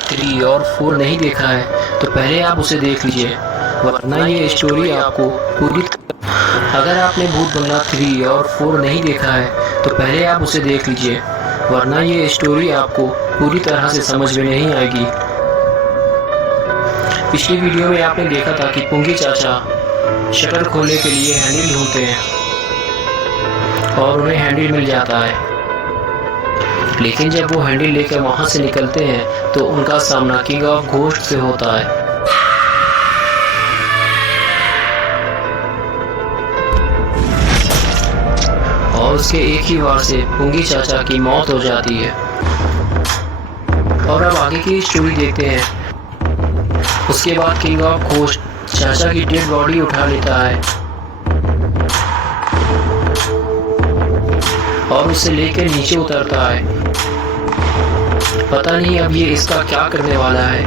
3 और 4 नहीं देखा है तो पहले आप उसे देख लीजिए, वरना ये स्टोरी आपको पूरी अगर आपने भूत बंगला 3 और 4 नहीं देखा है तो पहले आप उसे देख लीजिए, वरना ये स्टोरी आपको पूरी तरह से समझ में नहीं आएगी। पिछली वीडियो में आपने देखा था कि पुंगी चाचा शटर खोलने के लिए हैंडल ढूंढते हैं और उन्हें हैंडल मिल जाता है, लेकिन जब वो हैंडल लेकर वहां से निकलते हैं तो उनका सामना किंग ऑफ घोस्ट से होता है। और उसके एक ही वार से पुंगी चाचा की मौत हो जाती है। और अब आगे की स्टोरी देखते हैं। उसके बाद किंग ऑफ घोस्ट चाचा की डेड बॉडी उठा लेता है और उसे लेकर नीचे उतरता है। पता नहीं अब ये इसका क्या करने वाला है।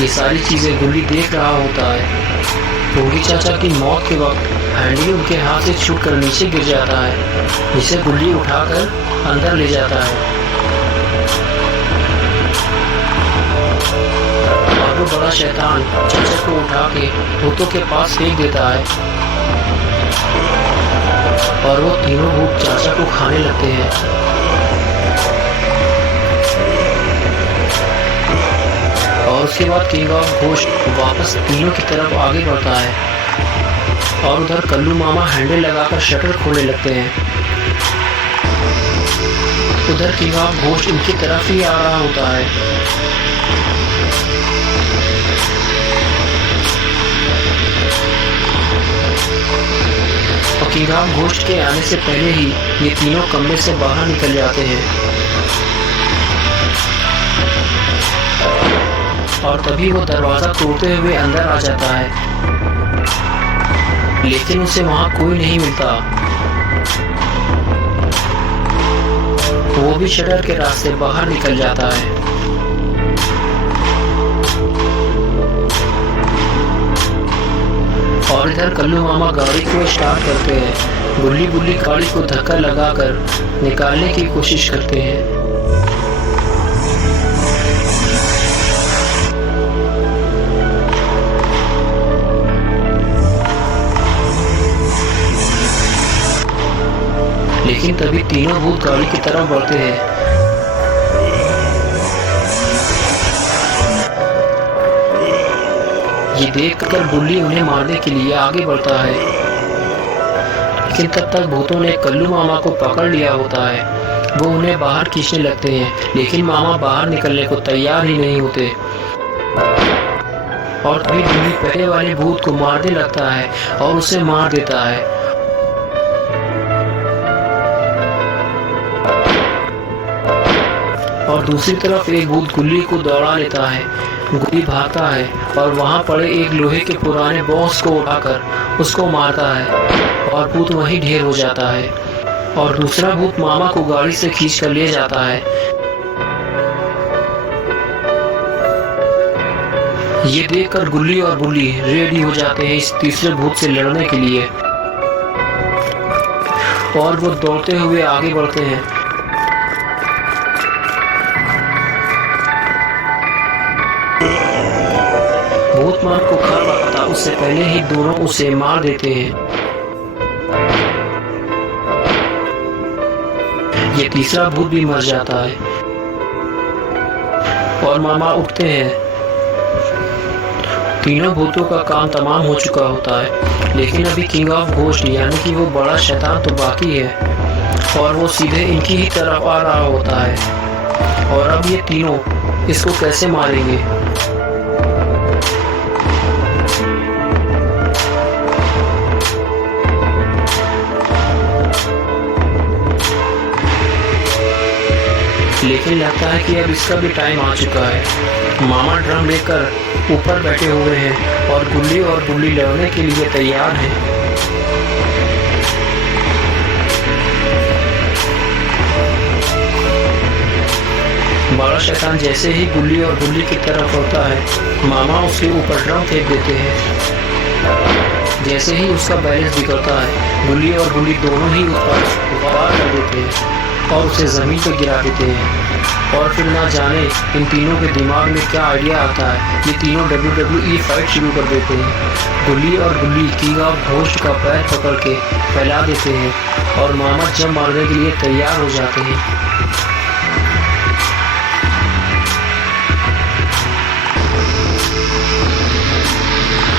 ये सारी चीजें गुल्ली देख रहा होता है। पुंगी चाचा की मौत के वक्त हैंडल उनके हाथ से छूटकर नीचे गिर जाता है, जिसे गुल्ली उठाकर अंदर ले जाता है। और वो बड़ा शैतान चाचा को उठा के भूतों के पास फेंक देता है और वो तीनों भूत चाचा को खाने लगते हैं। और उसके बाद किंग ऑफ घोस्ट वापस तीनों की तरफ आगे बढ़ता है और उधर कल्लू मामा हैंडल लगाकर शटर खोलने लगते हैं। उधर किंग ऑफ घोस्ट उनकी तरफ ही आ रहा होता है। और किंग ऑफ घोस्ट के आने से पहले ही ये तीनों कमरे से बाहर निकल जाते हैं। और तभी वो दरवाजा तोड़ते हुए अंदर आ जाता है, लेकिन उसे वहां कोई नहीं मिलता। वो भी शटर के रास्ते बाहर निकल जाता है। और इधर कल्लू मामा गाड़ी को स्टार्ट करते हैं। गुल्ली गुल्ली गाड़ी को धक्का लगाकर निकालने की कोशिश करते हैं। लेकिन तभी तीनों भूत गाड़ी की तरफ बढ़ते हैं। ये देखकर गुल्ली उन्हें मारने के लिए आगे बढ़ता है, लेकिन तब तक भूतों ने कल्लू मामा को पकड़ लिया होता है। वो उन्हें बाहर खींचने लगते हैं, लेकिन मामा बाहर निकलने को तैयार ही नहीं होते। और तभी गुल्ली पहले वाले भूत को मारने लगता है और उसे मार देता है। और दूसरी तरफ एक भूत गुल्ली को दौड़ा लेता है। गुल्ली भागता है और वहां पड़े एक लोहे के पुराने बॉक्स को उठाकर उसको मारता है और भूत वहीं ढेर हो जाता है। और दूसरा भूत मामा को गाड़ी से खींच कर ले जाता है। ये देखकर गुल्ली और बुल्ली रेडी हो जाते हैं इस तीसरे भूत से लड़ने के लिए और वो दौड़ते हुए आगे बढ़ते हैं। भूत मार को खा पाता उससे पहले ही दोनों उसे मार देते हैं। ये तीसरा भूत भी मर जाता है और मामा उठते हैं। तीनों भूतों का काम तमाम हो चुका होता है, लेकिन अभी किंग ऑफ घोस्ट यानी कि वो बड़ा शैतान तो बाकी है और वो सीधे इनकी ही तरफ आ रहा होता है। और अब ये तीनों इसको कैसे मारेंगे। लेकिन लगता है कि अब इसका भी टाइम आ चुका है। मामा ड्रम लेकर ऊपर बैठे हुए हैं और गुल्ली और बुल्ली लड़ने के लिए तैयार हैं। बड़ा शैतान जैसे ही गुल्ली और गुल्ली की तरफ होता है, मामा उसके ऊपर ड्रम फेंक देते हैं। जैसे ही उसका बैलेंस बिगड़ता है, गुल्ली और गुल्ली दोनों ही ऊपर वार कर देते हैं और उसे ज़मीन पर गिरा देते हैं। और फिर ना जाने इन तीनों के दिमाग में क्या आइडिया आता है, ये तीनों WWE फाइट शुरू कर देते हैं। गुल्ली और गुल्ली किंग ऑफ घोस्ट का पैर पकड़ के फैला देते हैं और मामा जंप मारने के लिए तैयार हो जाते हैं।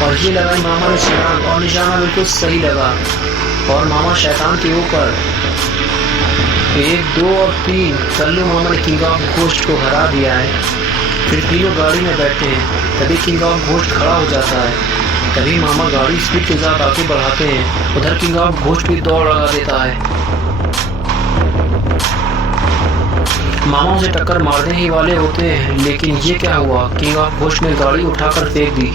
और ये लगाई मामा ने छलांग और निशाना बिल्कुल सही लगा और मामा शैतान के ऊपर 1, 2 और 3 कल्लू मामा ने किंग ऑफ घोस्ट को हरा दिया है। फिर तीनों गाड़ी में बैठते हैं। तभी किंग ऑफ घोस्ट खड़ा हो जाता है। तभी मामा गाड़ी स्पीड के साथ आगे बढ़ाते हैं। उधर किंग ऑफ घोस्ट भी दौड़ लगा देता है। मामा उसे टक्कर मारने ही वाले होते हैं, लेकिन ये क्या हुआ, किंग ऑफ घोस्ट ने गाड़ी उठाकर फेंक दी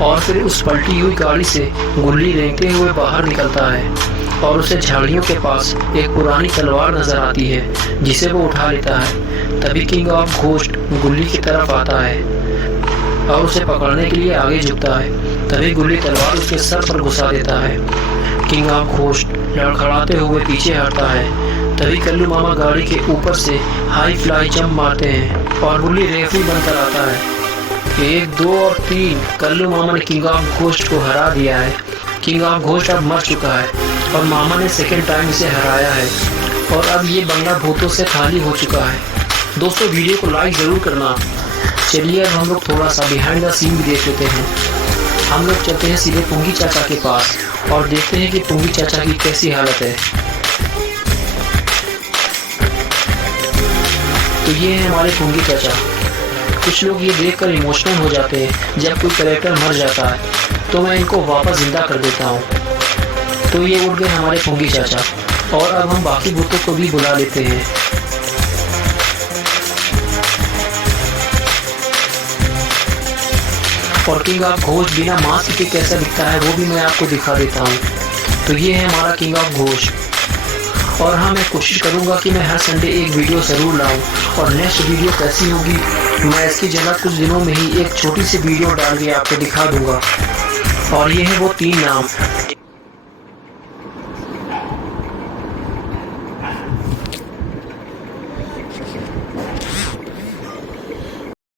और फिर उस पलटी हुई गाड़ी से गुल्ली रेंगते हुए बाहर निकलता है और उसे झाड़ियों के पास एक पुरानी तलवार नजर आती है, जिसे वो उठा लेता है। तभी किंग ऑफ घोस्ट गुल्ली की तरफ आता है और उसे पकड़ने के लिए आगे झुकता है। तभी गुल्ली तलवार उसके सर पर घुसा देता है। किंग ऑफ घोस्ट लड़खड़ाते हुए पीछे हटता है। तभी कल्लू मामा गाड़ी के ऊपर से हाई फ्लाई जंप मारते हैं और गुल्ली रेफरी बनकर आता है। 1, 2 और 3 कल्लू मामा ने किंग ऑफ घोस्ट को हरा दिया है। किंग ऑफ घोस्ट अब मर चुका है और मामा ने सेकेंड टाइम इसे हराया है और अब ये बंगला भूतों से खाली हो चुका है। दोस्तों, वीडियो को लाइक ज़रूर करना। चलिए अब हम लोग थोड़ा सा बिहाइंड द सीन भी देख लेते हैं। हम लोग चलते हैं सीधे पुंगी चाचा के पास और देखते हैं कि पुंगी चाचा की कैसी हालत है। तो ये है हमारे पुंगी चाचा। कुछ लोग ये देखकर इमोशनल हो जाते हैं जब कोई कैरेक्टर मर जाता है, तो मैं इनको वापस जिंदा कर देता हूँ। तो ये उठ गए हमारे पुंगी चाचा और अब हम बाकी भूतों को भी बुला लेते हैं। और किंग ऑफ घोस्ट बिना मास्क के कैसा दिखता है वो भी मैं आपको दिखा देता हूँ। तो ये है हमारा किंग ऑफ घोस्ट और हाँ, मैं कोशिश करूँगा कि मैं हर संडे एक वीडियो ज़रूर लाऊँ। और नेक्स्ट वीडियो कैसी होगी मैं इसकी जगह कुछ दिनों में ही एक छोटी सी वीडियो डाल के आपको दिखा दूँगा। और ये है वो 3 नाम